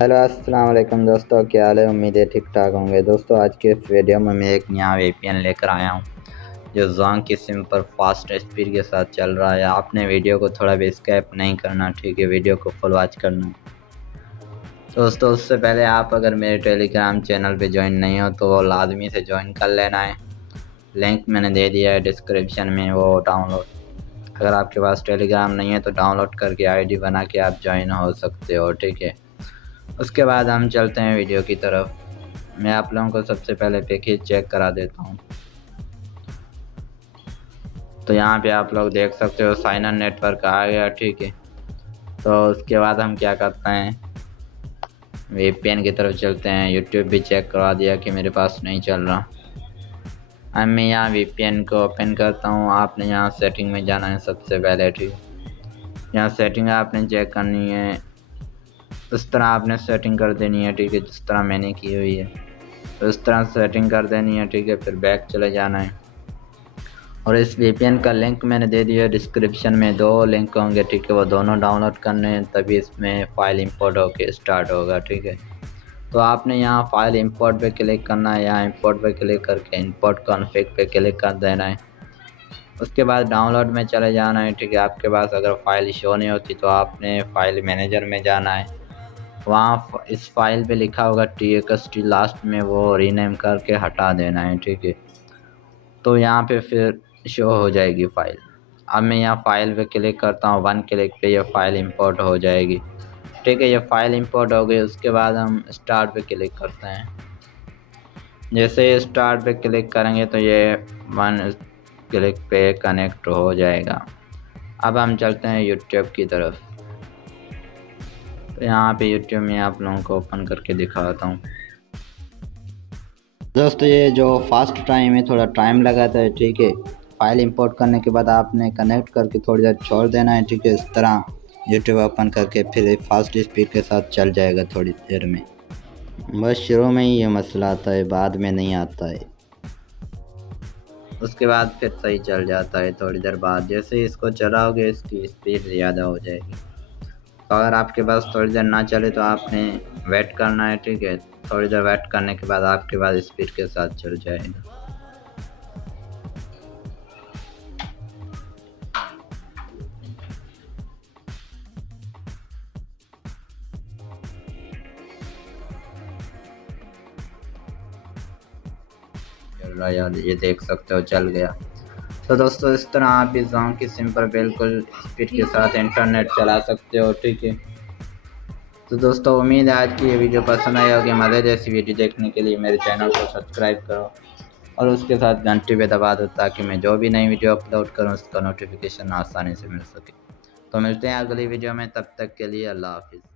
Hello अस्सलाम वालेकुम दोस्तों, क्या हाल है। उम्मीद है ठीक ठाक होंगे। दोस्तों आज के इस वीडियो में मैं एक नया VPN लेकर आया हूँ जो ज़ोंग की सिम पर फास्ट स्पीड के साथ चल रहा है। आपने वीडियो को थोड़ा भी स्किप नहीं करना, ठीक है, वीडियो को फुल वॉच करना। दोस्तों उससे पहले आप अगर मेरे टेलीग्राम चैनल पे ज्वाइन नहीं हो तो वो लाजमी से ज्वाइन कर लेना है। लिंक मैंने दे दिया है डिस्क्रिप्शन में, वो डाउनलोड, अगर आपके पास टेलीग्राम नहीं है तो डाउनलोड करके ID बना के आप ज्वाइन हो सकते हो, ठीक है। उसके बाद हम चलते हैं वीडियो की तरफ। मैं आप लोगों को सबसे पहले पैकेज चेक करा देता हूँ। तो यहाँ पे आप लोग देख सकते हो साइन इन नेटवर्क आ गया, ठीक है। तो उसके बाद हम क्या करते हैं, VPN की तरफ चलते हैं। यूट्यूब भी चेक करवा दिया कि मेरे पास नहीं चल रहा। अब मैं यहाँ VPN को ओपन करता हूँ। आपने यहाँ सेटिंग में जाना है सबसे पहले, ठीक है। यहाँ सेटिंग आपने चेक करनी है, उस तरह आपने सेटिंग कर देनी है, ठीक है, जिस तरह मैंने की हुई है उस तरह सेटिंग कर देनी है, ठीक है। फिर बैक चले जाना है और इस VPN का लिंक मैंने दे दिया है डिस्क्रिप्शन में। 2 लिंक होंगे, ठीक है, वो दोनों डाउनलोड करने हैं, तभी इसमें फ़ाइल इंपोर्ट होके स्टार्ट होगा, ठीक है। तो आपने यहाँ फ़ाइल इंपोर्ट पे क्लिक करना है। यहाँ इंपोर्ट पे क्लिक करके इंपोर्ट कॉन्फ़िग पे क्लिक कर देना है। उसके बाद डाउनलोड में चले जाना है, ठीक है। आपके पास अगर फ़ाइल शो नहीं होती तो आपने फ़ाइल मैनेजर में जाना है। वहाँ इस फाइल पे लिखा होगा TXT लास्ट में, वो रीनेम करके हटा देना है, ठीक है। तो यहाँ पे फिर शो हो जाएगी फ़ाइल। अब मैं यहाँ फ़ाइल पे क्लिक करता हूँ, 1 क्लिक पे ये फ़ाइल इंपोर्ट हो जाएगी, ठीक है। ये फ़ाइल इंपोर्ट हो गई। उसके बाद हम स्टार्ट पे क्लिक करते हैं। जैसे ही स्टार्ट पे क्लिक करेंगे तो ये 1 क्लिक पे कनेक्ट हो जाएगा। अब हम चलते हैं यूट्यूब की तरफ। तो यहाँ पे यूट्यूब में आप लोगों को ओपन करके दिखाता हूँ। दोस्तों ये जो फास्ट टाइम है, थोड़ा टाइम लगाता है, ठीक है। फाइल इंपोर्ट करने के बाद आपने कनेक्ट करके थोड़ी देर छोड़ देना है, ठीक है। इस तरह यूट्यूब ओपन करके फिर फास्ट स्पीड के साथ चल जाएगा थोड़ी देर में। बस शुरू में ही ये मसला आता है, बाद में नहीं आता है। उसके बाद फिर सही चल जाता है। थोड़ी देर बाद जैसे ही इसको चलाओगे इसकी स्पीड ज़्यादा हो जाएगी। तो अगर आपके पास थोड़ी देर ना चले तो आपने वेट करना है, ठीक है। थोड़ी देर वेट करने के बाद आपके पास स्पीड के साथ चल जाएगा। चल रहा यार, ये देख सकते हो चल गया। तो दोस्तों इस तरह आप इस ज़ोंग की सिम पर बिल्कुल स्पीड के साथ इंटरनेट चला सकते हो, ठीक है। तो दोस्तों उम्मीद है आज की ये वीडियो पसंद आई होगी। मज़े जैसी वीडियो देखने के लिए मेरे चैनल को सब्सक्राइब करो और उसके साथ घंटी पे दबा दो ताकि मैं जो भी नई वीडियो अपलोड करूं उसका नोटिफिकेशन आसानी से मिल सके। तो मिलते हैं अगली वीडियो में, तब तक के लिए अल्लाह हाफिज़।